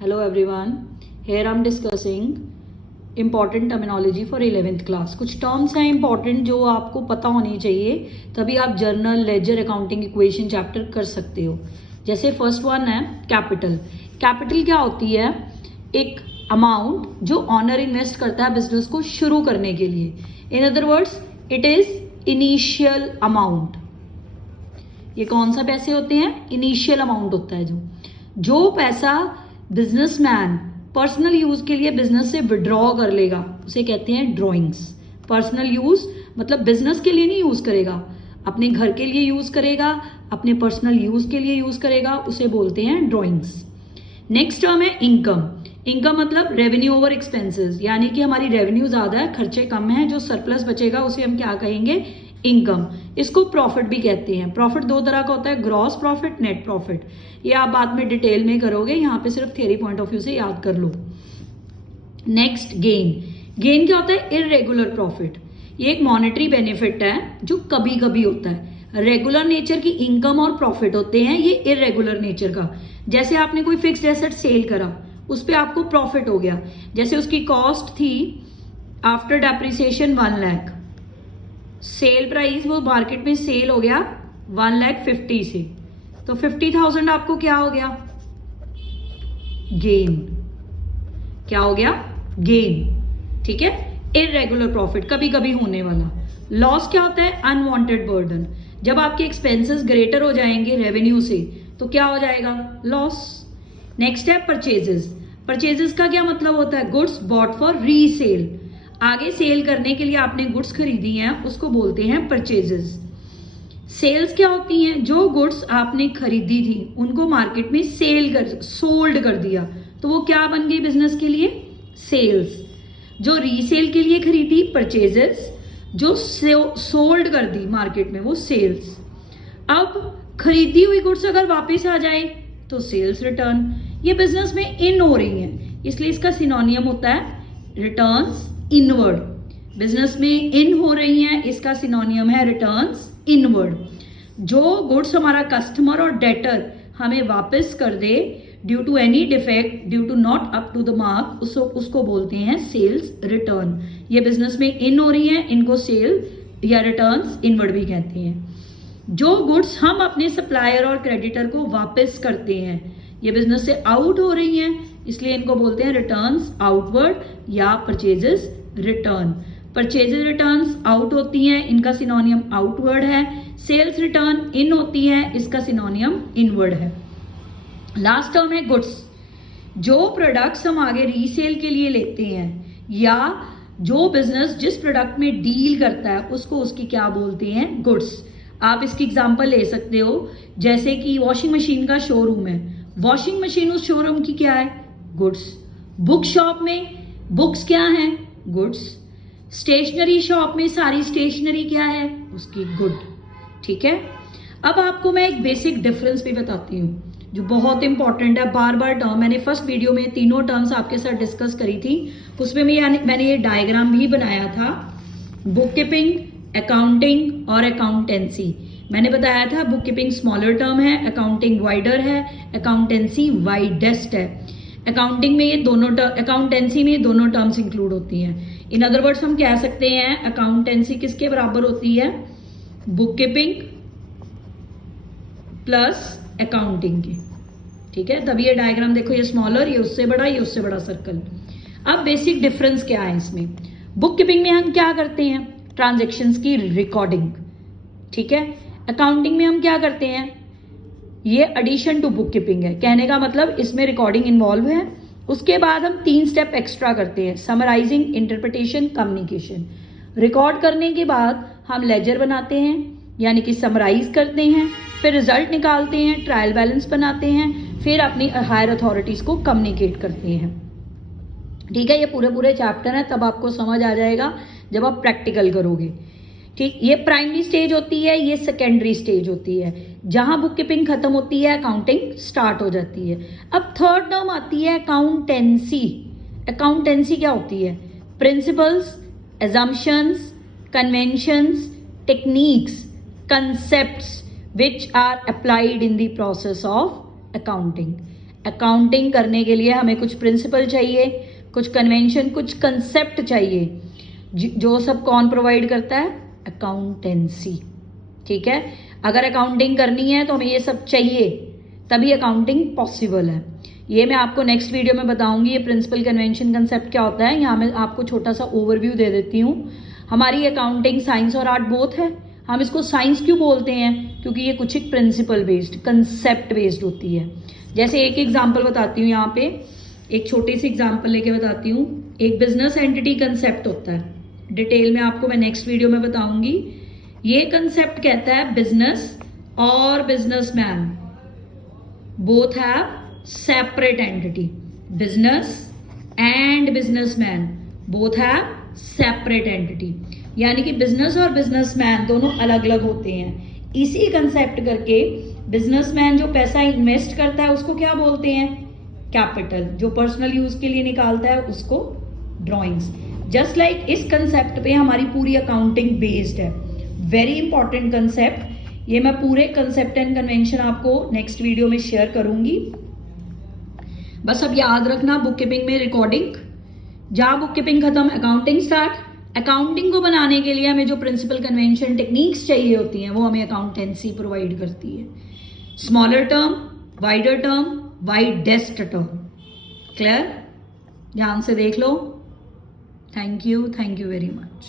Hello everyone. Here I'm discussing important terminology for 11th class. कुछ terms हैं important जो आपको पता होनी चाहिए, तभी आप journal, ledger, accounting, equation chapter कर सकते हो. जैसे फर्स्ट वन है कैपिटल. कैपिटल क्या होती है? एक अमाउंट जो ऑनर इन्वेस्ट करता है बिजनेस को शुरू करने के लिए. In other words it is initial amount. ये कौन सा पैसे होते हैं? इनिशियल अमाउंट होता है जो पैसा बिजनेसमैन पर्सनल यूज के लिए बिजनेस से विड्रॉ कर लेगा उसे कहते हैं ड्रॉइंग्स. पर्सनल यूज मतलब बिजनेस के लिए नहीं यूज करेगा, अपने घर के लिए यूज करेगा, अपने पर्सनल यूज के लिए यूज करेगा, उसे बोलते हैं ड्रॉइंग्स. नेक्स्ट टर्म है इनकम. इनकम मतलब रेवेन्यू ओवर एक्सपेंसेस, यानी कि हमारी रेवेन्यू ज्यादा है, खर्चे कम है, जो सरप्लस बचेगा उसे हम क्या कहेंगे? इनकम. इसको प्रॉफिट भी कहते हैं. प्रॉफिट दो तरह का होता है, ग्रॉस प्रॉफिट, नेट प्रॉफिट. ये आप बाद में डिटेल में करोगे, यहाँ पे सिर्फ थियरी पॉइंट ऑफ व्यू से याद कर लो. Next gain. गेन क्या होता है? Irregular profit. ये एक मॉनेटरी बेनिफिट है जो कभी कभी होता है. रेगुलर नेचर की इनकम और प्रॉफिट होते हैं, ये इररेगुलर नेचर का. जैसे आपने कोई फिक्स्ड एसेट सेल करा, उस पर आपको प्रॉफिट हो गया. जैसे उसकी कॉस्ट थी after depreciation 1 lakh, sale price वो मार्केट में सेल हो गया 1,50,000 से, तो 50,000 आपको क्या हो गया? गेन. क्या हो गया? गेन. ठीक है. इररेगुलर प्रॉफिट कभी कभी होने वाला. लॉस क्या होता है? Unwanted burden. जब आपके एक्सपेंसेस ग्रेटर हो जाएंगे रेवेन्यू से तो क्या हो जाएगा? लॉस. नेक्स्ट है परचेजेस. परचेजेस का क्या मतलब होता है? Goods bought for resale. आगे सेल करने के लिए आपने गुड्स खरीदी हैं, उसको बोलते हैं परचेजेस. सेल्स क्या होती हैं? जो गुड्स आपने खरीदी थी उनको मार्केट में सोल्ड कर दिया, तो वो क्या बन गई बिजनेस के लिए? सेल्स. जो रीसेल के लिए खरीदी परचेजेस, जो सोल्ड कर दी मार्केट में वो सेल्स. अब खरीदी हुई गुड्स अगर वापस आ जाए तो सेल्स रिटर्न. ये बिजनेस में इन हो रही है, इसलिए इसका सिनोनियम होता है रिटर्न्स इनवर्ड. बिजनेस में इन हो रही हैं, इसका सिनोनियम है रिटर्न्स इनवर्ड. जो गुड्स हमारा कस्टमर और डेटर हमें वापस कर दे due to any defect, due to not up to the mark, उसको बोलते हैं सेल्स रिटर्न. ये बिजनेस में इन हो रही हैं, इनको सेल या रिटर्न्स इनवर्ड भी कहते हैं. जो गुड्स हम अपने सप्लायर और क्रेडिटर को वापस करते हैं, ये बिजनेस से आउट हो रही हैं, इसलिए इनको बोलते हैं रिटर्न्स आउटवर्ड या purchases return. Purchases returns out होती हैं, इनका सिनोनियम आउटवर्ड है. सेल्स रिटर्न इन होती है, इसका सिनोनियम इनवर्ड है. लास्ट टर्म है गुड्स. जो प्रोडक्ट्स हम आगे रीसेल के लिए लेते हैं या जो बिजनेस जिस प्रोडक्ट में डील करता है उसको उसकी क्या बोलते हैं? गुड्स. आप इसकी एग्जांपल ले सकते हो, जैसे कि वॉशिंग मशीन का शोरूम है, वॉशिंग मशीन उस शोरूम की क्या है? गुड्स. बुक शॉप में बुक्स क्या है? गुड्स. स्टेशनरी शॉप में सारी स्टेशनरी क्या है? उसकी गुड. ठीक है. अब आपको मैं एक बेसिक डिफरेंस भी बताती हूँ जो बहुत इंपॉर्टेंट है. बार बार टर्म मैंने फर्स्ट वीडियो में तीनों टर्म्स आपके साथ डिस्कस करी थी, उसमें मैंने ये डायग्राम भी बनाया था. बुक कीपिंग, अकाउंटिंग और अकाउंटेंसी. मैंने बताया था बुक कीपिंग स्मॉलर टर्म है, अकाउंटिंग वाइडर है, अकाउंटेंसी वाइडेस्ट है. अकाउंटिंग में ये दोनों अकाउंटेंसी में ये दोनों टर्म्स इंक्लूड होती हैं. इन अदर वर्ड्स हम कह सकते हैं अकाउंटेंसी किसके बराबर होती है? बुक कीपिंग प्लस अकाउंटिंग के. ठीक है. तब ये डायग्राम देखो, ये स्मॉलर, ये उससे बड़ा, ये उससे बड़ा सर्कल. अब बेसिक डिफरेंस क्या है इसमें? बुक कीपिंग में हम क्या करते हैं? ट्रांजेक्शन्स की रिकॉर्डिंग. ठीक है. अकाउंटिंग में हम क्या करते हैं? ये एडिशन टू बुक कीपिंग है. कहने का मतलब इसमें रिकॉर्डिंग इन्वॉल्व है. उसके बाद हम 3 स्टेप एक्स्ट्रा करते हैं, समराइजिंग, इंटरप्रिटेशन, कम्युनिकेशन. रिकॉर्ड करने के बाद हम लेजर बनाते हैं, यानी कि समराइज करते हैं, फिर रिजल्ट निकालते हैं, ट्रायल बैलेंस बनाते हैं, फिर अपनी हायर अथॉरिटीज को कम्युनिकेट करते हैं. ठीक है. ये पूरे चैप्टर है, तब आपको समझ आ जाएगा जब आप प्रैक्टिकल करोगे. ठीक. ये प्राइमरी स्टेज होती है, ये सेकेंडरी स्टेज होती है. जहां बुक कीपिंग खत्म होती है अकाउंटिंग स्टार्ट हो जाती है. अब थर्ड टर्म आती है अकाउंटेंसी. अकाउंटेंसी क्या होती है? Principles, assumptions, conventions, techniques, concepts which are applied in the process of accounting. Accounting करने के लिए हमें कुछ प्रिंसिपल चाहिए, कुछ कन्वेंशन, कुछ कंसेप्ट चाहिए, जो सब कौन प्रोवाइड करता है? अकाउंटेंसी। ठीक है, अगर अकाउंटिंग करनी है तो हमें ये सब चाहिए, तभी अकाउंटिंग पॉसिबल है। ये मैं आपको नेक्स्ट वीडियो में बताऊंगी ये प्रिंसिपल कन्वेंशन कंसेप्ट क्या होता है। यहाँ मैं आपको छोटा सा ओवरव्यू दे देती हूँ। हमारी अकाउंटिंग साइंस और आर्ट बोथ है। हम इसको साइंस क्यों बोलते हैं? क्योंकि ये कुछ एक प्रिंसिपल बेस्ड, कंसेप्ट बेस्ड होती है। जैसे एक एग्जाम्पल बताती हूँ, यहाँ पे एक छोटी सी एग्जाम्पल लेके बताती हूँ। एक बिजनेस एंटिटी कंसेप्ट होता है, डिटेल में आपको मैं नेक्स्ट वीडियो में बताऊंगी। ये कंसेप्ट कहता है बिजनेस और businessman both have separate entity. Business and businessman both have separate entity, यानी कि बिजनेस और बिजनेसमैन दोनों अलग अलग होते हैं। इसी कंसेप्ट करके बिजनेसमैन जो पैसा इन्वेस्ट करता है उसको क्या बोलते हैं? कैपिटल। जो पर्सनल यूज के लिए निकालता है उसको ड्रॉइंग्स। जस्ट लाइक इस कंसेप्ट पे हमारी पूरी अकाउंटिंग बेस्ड है। Very important concept. ये मैं पूरे कंसेप्ट एंड कन्वेंशन आपको नेक्स्ट वीडियो में शेयर करूंगी। बस अब याद रखना, बुक कीपिंग में रिकॉर्डिंग, जहां बुक कीपिंग खत्म अकाउंटिंग स्टार्ट। अकाउंटिंग को बनाने के लिए हमें जो प्रिंसिपल कन्वेंशन टेक्निक्स चाहिए होती हैं वो हमें अकाउंटेंसी प्रोवाइड करती है। Smaller term, wider term, widest term. Clear? ध्यान से देख लो। Thank you very much.